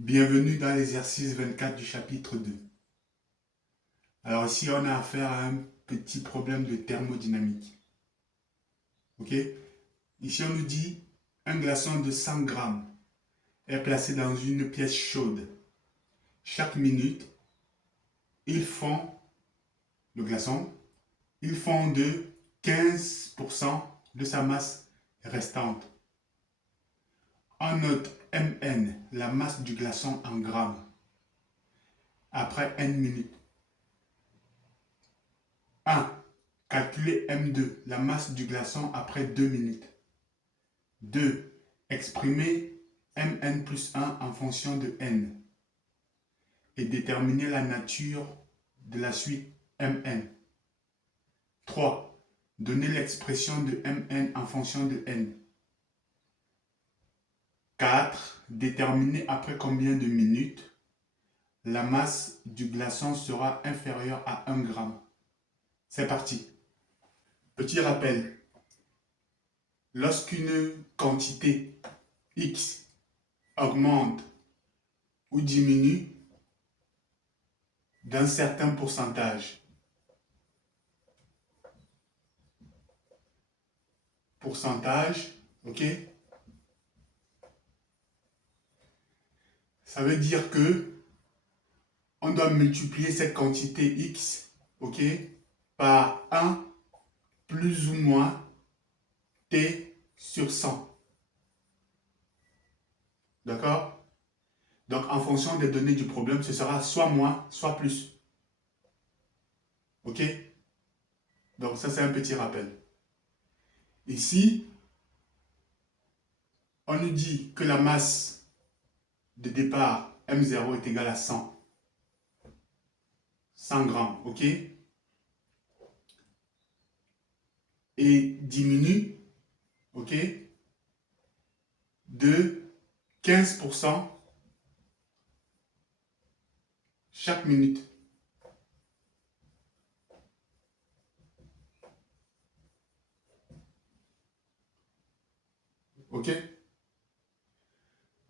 Bienvenue dans l'exercice 24 du chapitre 2. Alors ici, on a affaire à un petit problème de thermodynamique. Ok? Ici, on nous dit un glaçon de 100 grammes est placé dans une pièce chaude. Chaque minute, il fond, le glaçon, il fond de 15% de sa masse restante. On note Mn, la masse du glaçon en grammes, après n minutes. 1. Calculer M2, la masse du glaçon après 2 minutes. 2. Exprimer Mn plus 1 en fonction de n et déterminer la nature de la suite Mn. 3. Donner l'expression de Mn en fonction de n. 4. Déterminer après combien de minutes la masse du glaçon sera inférieure à 1 gramme. C'est parti. Petit rappel. Lorsqu'une quantité X augmente ou diminue d'un certain pourcentage, ok, ça veut dire que on doit multiplier cette quantité X, ok, par 1 plus ou moins T sur 100. D'accord? Donc, en fonction des données du problème, ce sera soit moins, soit plus. Ok? Donc, ça, c'est un petit rappel. Ici, on nous dit que la masse de départ M0 est égale à 100. 100 grammes, ok? Et diminue, ok, de 15% chaque minute. Ok?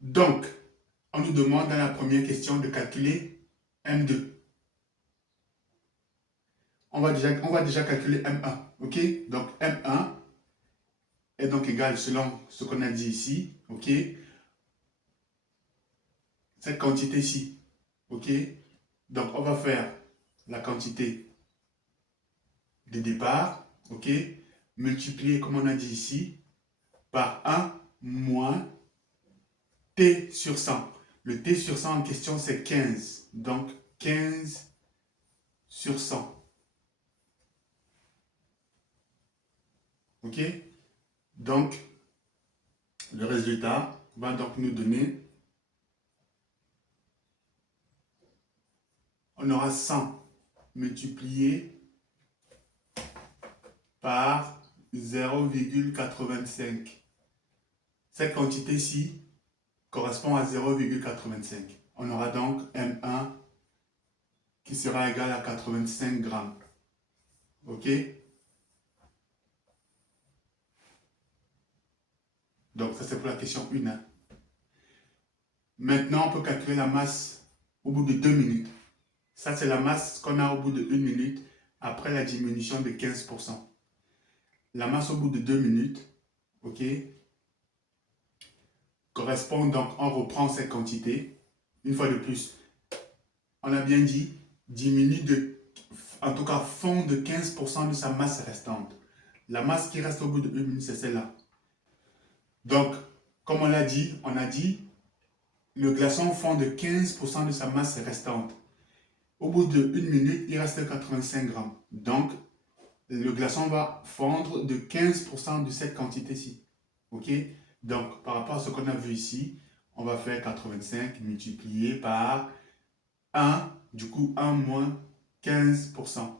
Donc, on nous demande dans la première question de calculer M2. On va déjà calculer M1. Ok? Donc, M1 est donc égal, selon ce qu'on a dit ici, ok, cette quantité-ci. Ok? Donc, on va faire la quantité de départ, ok, multiplié, comme on a dit ici, par 1 moins T sur 100. Le T sur 100 en question, c'est 15. Donc, 15 sur 100. Ok? Donc, le résultat va donc nous donner, on aura 100 multiplié par 0,85. Cette quantité-ci correspond à 0,85. On aura donc M1 qui sera égal à 85 grammes. Ok? Donc, ça c'est pour la question 1. Hein. Maintenant, on peut calculer la masse au bout de 2 minutes. Ça, c'est la masse qu'on a au bout de 1 minute après la diminution de 15%. La masse au bout de 2 minutes, ok, correspond donc, on reprend cette quantité, une fois de plus, on a bien dit, diminue en tout cas fond de 15% de sa masse restante. La masse qui reste au bout de 1 minute, c'est celle-là. Donc, comme on a dit, le glaçon fond de 15% de sa masse restante. Au bout de 1 minute, il reste 85 grammes. Donc, le glaçon va fondre de 15% de cette quantité-ci. Ok? Donc, par rapport à ce qu'on a vu ici, on va faire 85 multiplié par 1, du coup 1 moins 15%.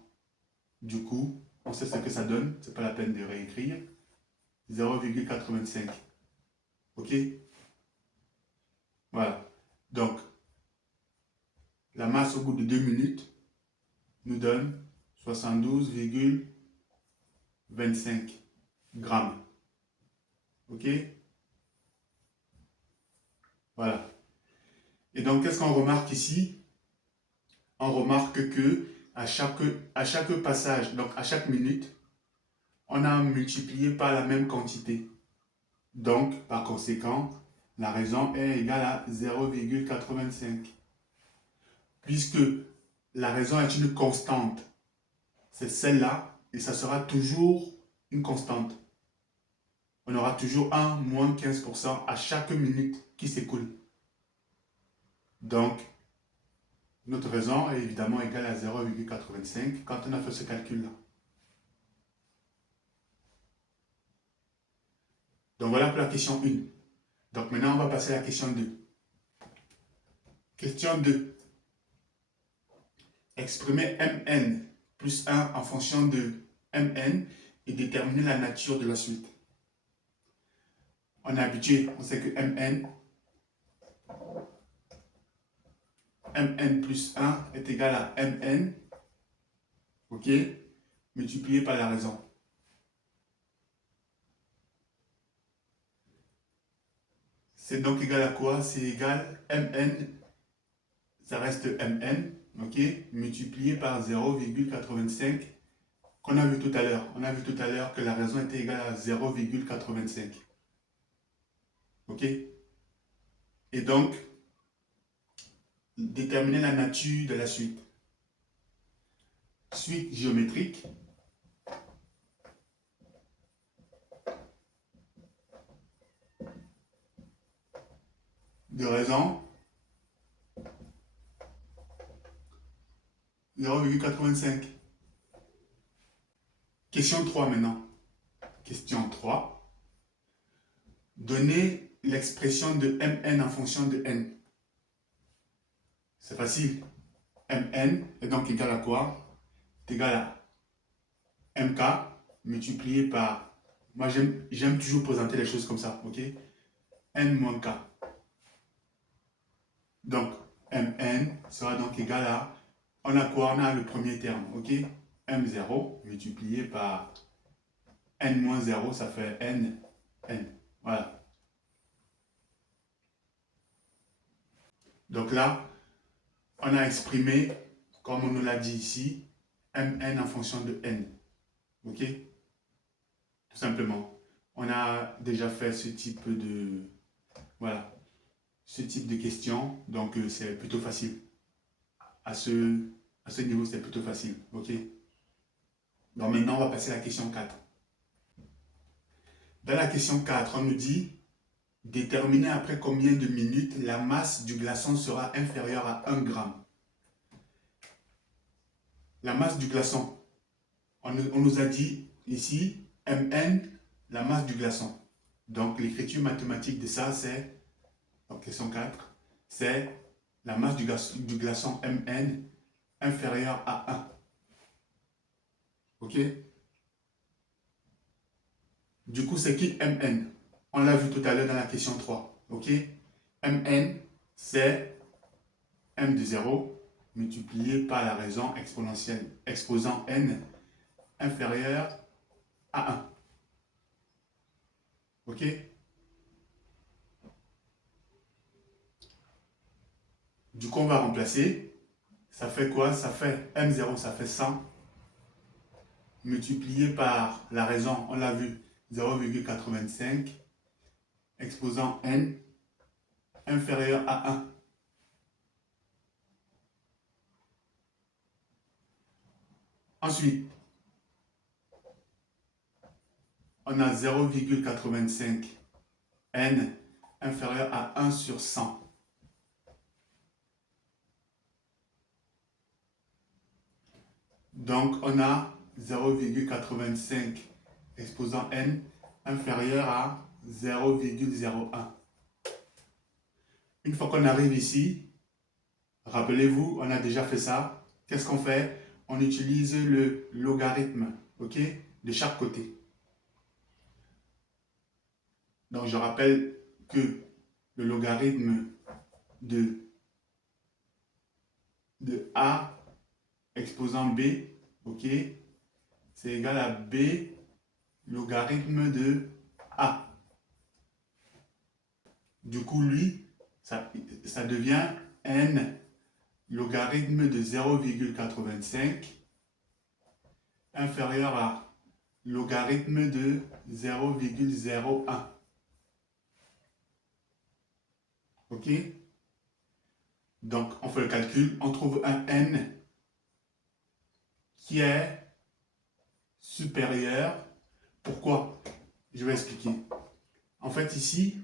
Du coup, on sait ce que ça donne, c'est pas la peine de réécrire. 0,85. Ok? Voilà. Donc, la masse au bout de 2 minutes nous donne 72,25 grammes. Ok? Voilà. Et donc, qu'est-ce qu'on remarque ici? On remarque que à chaque passage, donc à chaque minute, on a multiplié par la même quantité. Donc, par conséquent, la raison est égale à 0,85. Puisque la raison est une constante, c'est celle-là, et ça sera toujours une constante. On aura toujours 1 moins 15% à chaque minute qui s'écoule. Donc, notre raison est évidemment égale à 0,85 quand on a fait ce calcul-là. Donc voilà pour la question 1. Donc maintenant, on va passer à la question 2. Question 2. Exprimer Mn plus 1 en fonction de Mn et déterminer la nature de la suite. On est habitué, on sait que Mn plus 1 est égal à Mn, ok, multiplié par la raison. C'est donc égal à quoi? C'est égal Mn, ça reste Mn, ok, multiplié par 0,85 qu'on a vu tout à l'heure. On a vu tout à l'heure que la raison était égale à 0,85. Ok? Et donc, déterminer la nature de la suite. Suite géométrique. De raison 0,85. Question 3 maintenant. Question 3. Donner l'expression de Mn en fonction de n. C'est facile. Mn est donc égal à quoi? C'est égal à Mk multiplié par... Moi, j'aime toujours présenter les choses comme ça, ok? N moins K. Donc, Mn sera donc égal à... On a quoi? On a le premier terme, ok? M0 multiplié par N moins 0, ça fait N. Voilà. Donc là, on a exprimé, comme on nous l'a dit ici, Mn en fonction de N. Ok? Tout simplement. On a déjà fait ce type de... Voilà. Ce type de question. Donc, c'est plutôt facile. À ce niveau, c'est plutôt facile. Ok? Donc, maintenant, on va passer à la question 4. Dans la question 4, on nous dit déterminer après combien de minutes la masse du glaçon sera inférieure à 1 gramme. La masse du glaçon. On nous a dit ici, Mn, la masse du glaçon. Donc, l'écriture mathématique de ça, c'est, donc question 4, c'est la masse du glaçon Mn inférieure à 1. Ok? Du coup, c'est qui Mn? On l'a vu tout à l'heure dans la question 3. Ok? Mn, c'est M de 0 multiplié par la raison exponentielle exposant n inférieur à 1. Ok? Du coup, on va remplacer. Ça fait quoi? Ça fait M0, ça fait 100 multiplié par la raison, on l'a vu, 0,85 exposant n inférieur à 1. Ensuite, on a 0,85 n inférieur à 1 sur 100. Donc, on a 0,85 exposant n inférieur à 0,01. Une fois qu'on arrive ici, rappelez-vous, on a déjà fait ça. Qu'est-ce qu'on fait? On utilise le logarithme, ok, de chaque côté. Donc, je rappelle que le logarithme de A exposant B, ok, c'est égal à B logarithme de A. Du coup, lui, ça devient n logarithme de 0,85 inférieur à logarithme de 0,01. OK? Donc, on fait le calcul, on trouve un n qui est supérieur. Pourquoi? Je vais expliquer. En fait, ici,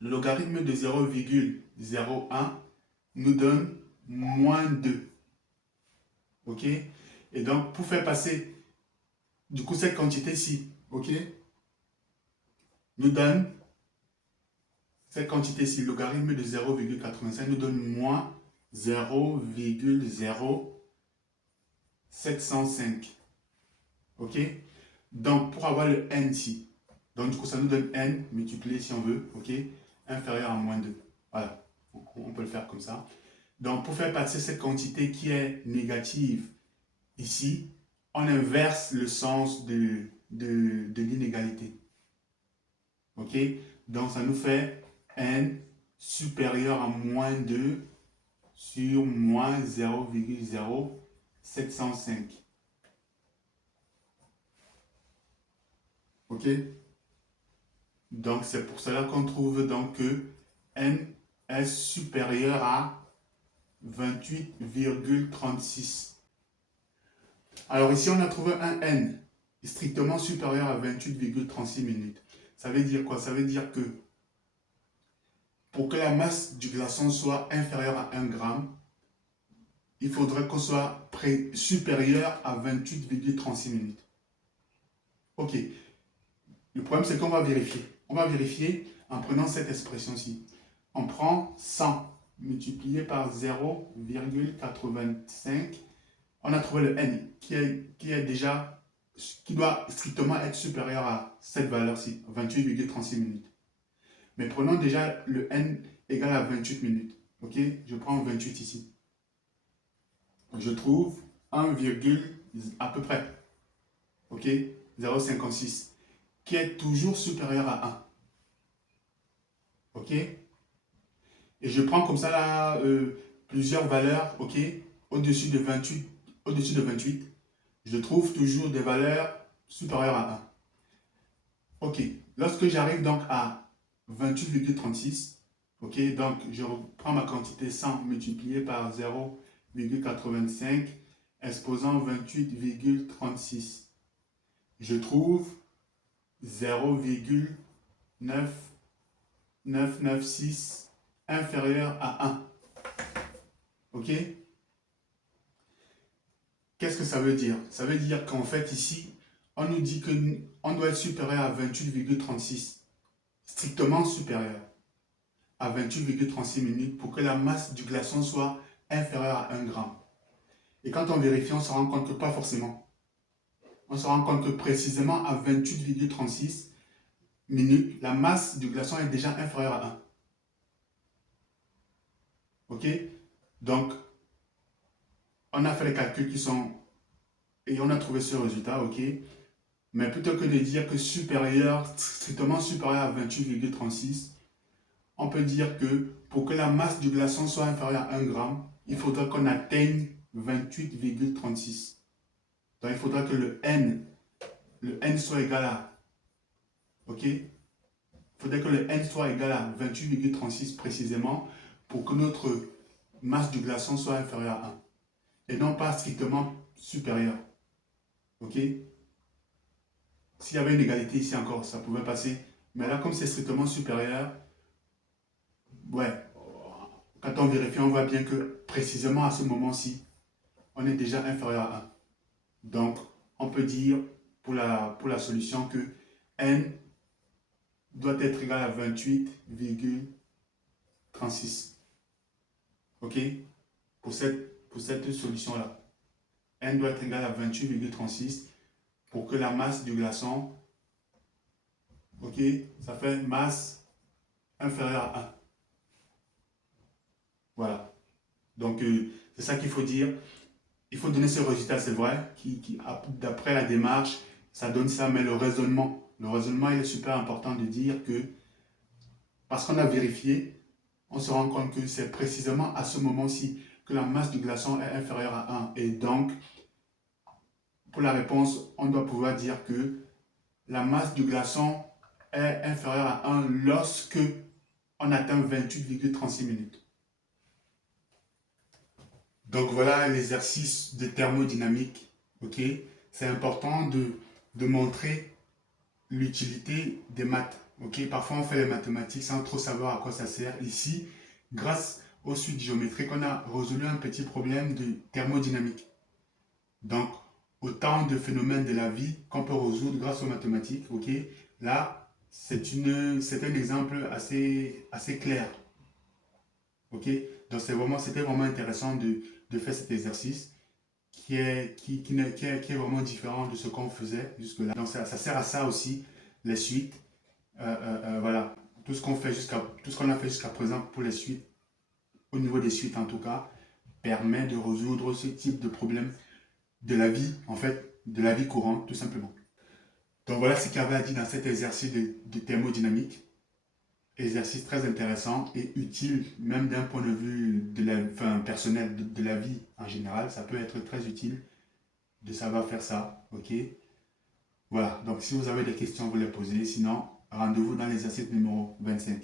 le logarithme de 0,01 nous donne moins 2. OK? Et donc, pour faire passer, du coup, cette quantité-ci, OK, nous donne, cette quantité-ci, logarithme de 0,85 nous donne moins 0,0705. OK? Donc, pour avoir le n ici, donc du coup, ça nous donne n multiplié, si on veut, OK, inférieur à moins 2. Voilà, on peut le faire comme ça. Donc, pour faire passer cette quantité qui est négative ici, on inverse le sens de l'inégalité. OK? Donc, ça nous fait n supérieur à moins 2 sur moins 0,0705. OK? Donc, c'est pour cela qu'on trouve donc que n est supérieur à 28,36. Alors ici, on a trouvé un n strictement supérieur à 28,36 minutes. Ça veut dire quoi? Ça veut dire que pour que la masse du glaçon soit inférieure à 1 gramme, il faudrait qu'on soit supérieur à 28,36 minutes. OK. Le problème, c'est qu'on va vérifier. On va vérifier en prenant cette expression-ci. On prend 100 multiplié par 0,85. On a trouvé le n qui doit strictement être supérieur à cette valeur-ci, 28,36 minutes. Mais prenons déjà le n égal à 28 minutes. OK? Je prends 28 ici. Je trouve 1, à peu près. OK? 0,56. Qui est toujours supérieur à 1. OK? Et je prends comme ça là plusieurs valeurs, OK? Au-dessus de 28, je trouve toujours des valeurs supérieures à 1. OK. Lorsque j'arrive donc à 28,36, OK, donc je reprends ma quantité 100 multiplié par 0,85 exposant 28,36. Je trouve 0,996 inférieur à 1. OK? Qu'est-ce que ça veut dire? Ça veut dire qu'en fait ici, on nous dit qu'on doit être supérieur à 28,36. Strictement supérieur à 28,36 minutes pour que la masse du glaçon soit inférieure à 1 gramme. Et quand on vérifie, on se rend compte que pas forcément. On se rend compte que précisément à 28,36 minutes, la masse du glaçon est déjà inférieure à 1. OK? Donc, on a fait les calculs qui sont... Et on a trouvé ce résultat, OK? Mais plutôt que de dire que strictement supérieur à 28,36, on peut dire que pour que la masse du glaçon soit inférieure à 1 gramme, il faudra qu'on atteigne 28,36. Donc, il faudra que le n soit égal à... OK? Il faudrait que le n soit égal à 28,36 précisément pour que notre masse du glaçon soit inférieure à 1. Et non pas strictement supérieure. OK? S'il y avait une égalité ici encore, ça pouvait passer. Mais là, comme c'est strictement supérieur, ouais, quand on vérifie, on voit bien que précisément à ce moment-ci, on est déjà inférieur à 1. Donc, on peut dire pour la solution que n doit être égal à 28,36. OK? Pour cette solution-là. N doit être égal à 28,36 pour que la masse du glaçon, OK, ça fait masse inférieure à 1. Voilà. Donc, c'est ça qu'il faut dire. Il faut donner ce résultat, c'est vrai, d'après la démarche, ça donne ça, mais le raisonnement, il est super important de dire que, parce qu'on a vérifié, on se rend compte que c'est précisément à ce moment-ci que la masse du glaçon est inférieure à 1. Et donc, pour la réponse, on doit pouvoir dire que la masse du glaçon est inférieure à 1 lorsque on atteint 28,36 minutes. Donc voilà l'exercice de thermodynamique. Okay? C'est important de montrer l'utilité des maths. Okay? Parfois on fait les mathématiques sans trop savoir à quoi ça sert. Ici, grâce aux suites géométriques, on a résolu un petit problème de thermodynamique. Donc, autant de phénomènes de la vie qu'on peut résoudre grâce aux mathématiques. Okay? Là, c'est un exemple assez clair. Okay? Donc, c'était vraiment intéressant de faire cet exercice qui est vraiment différent de ce qu'on faisait jusque-là. Donc, ça sert à ça aussi, les suites. Voilà, tout ce qu'on a fait jusqu'à présent pour les suites, au niveau des suites en tout cas, permet de résoudre ce type de problème de la vie, en fait, de la vie courante, tout simplement. Donc voilà ce qu'il y avait à dire dans cet exercice de thermodynamique. Exercice très intéressant et utile, même d'un point de vue personnel, de la vie en général. Ça peut être très utile de savoir faire ça, ok? Voilà, donc si vous avez des questions, vous les posez. Sinon, rendez-vous dans l'exercice numéro 25.